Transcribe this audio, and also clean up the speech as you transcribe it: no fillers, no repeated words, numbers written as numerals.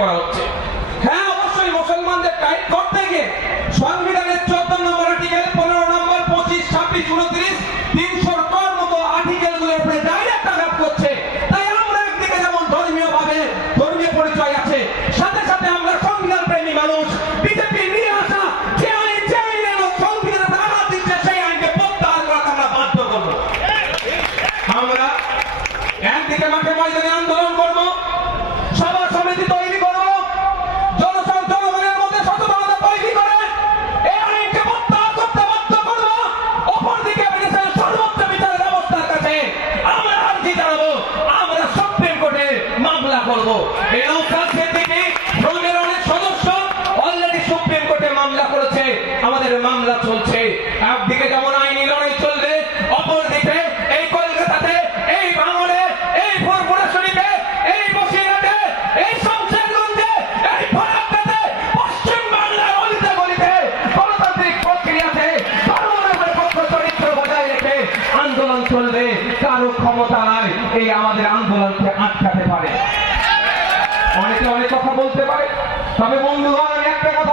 করা হচ্ছে। হ্যাঁ, অবশ্যই মুসলমানদের টাইট করতে গিয়ে সংবিধানের 14 নম্বর আর্টিকেল, 15 নম্বর, 25, 26, 29, 300 টার মতো আর্টিকেল গুলোর উপরে ডাইরেক্ট আঘাত করছে। তাই আমরা একদিকে যেমন ধর্মীয় ভাবে ধর্মীয় পরিচয় আছে, সাথে সাথে আমরা সংবিধান প্রেমী মানুষ। বিজেপি নিয়ে আসা যে আইন, যে আইনে সংবিধানে আঘাত দিচ্ছে, সেই আইনকে প্রত্যাহার করাতে আমরা বাধ্য করব। আমরা একদিকে মাঠে ময়দানে আন্দোলন করব, সভা সমিতি তৈরি করব, জনগণের মধ্যে সচেতনতা তৈরি করে এই আইনকে প্রত্যাহার করতে বাধ্য করব। অপরদিকে দেশের সর্বোচ্চ বিচার ব্যবস্থার কাছে আমরা আর্জি জানাবো, আমরা সুপ্রিম কোর্টে মামলা করব। এই নওশাদ সিদ্দিকী ফ্রন্টের অনেক সদস্য অলরেডি সুপ্রিম কোর্টে মামলা করেছে, আমাদের মামলা চলছে। একদিকে যেমন আইনি লড়াই চলবে, অপরদিকে এই কলকাতাতে, এই ভাঙড়ে, এই ফুরফুরা শরীফে, এই বসিরহাটে, এই শমশেরগঞ্জে, এই ফরাক্কাতে, পশ্চিম বাংলার অলিতে গলিতে গণতান্ত্রিক প্রক্রিয়াতে জনগণের পক্ষ চরিত্র বজায় রেখে আন্দোলন চলবে। কারো ক্ষমতায় এই আমাদের আন্দোলনকে আটকাতে পারে। অনেকে অনেক কথা বলতে পারে, তবে বন্ধুগণ আমি একটা কথা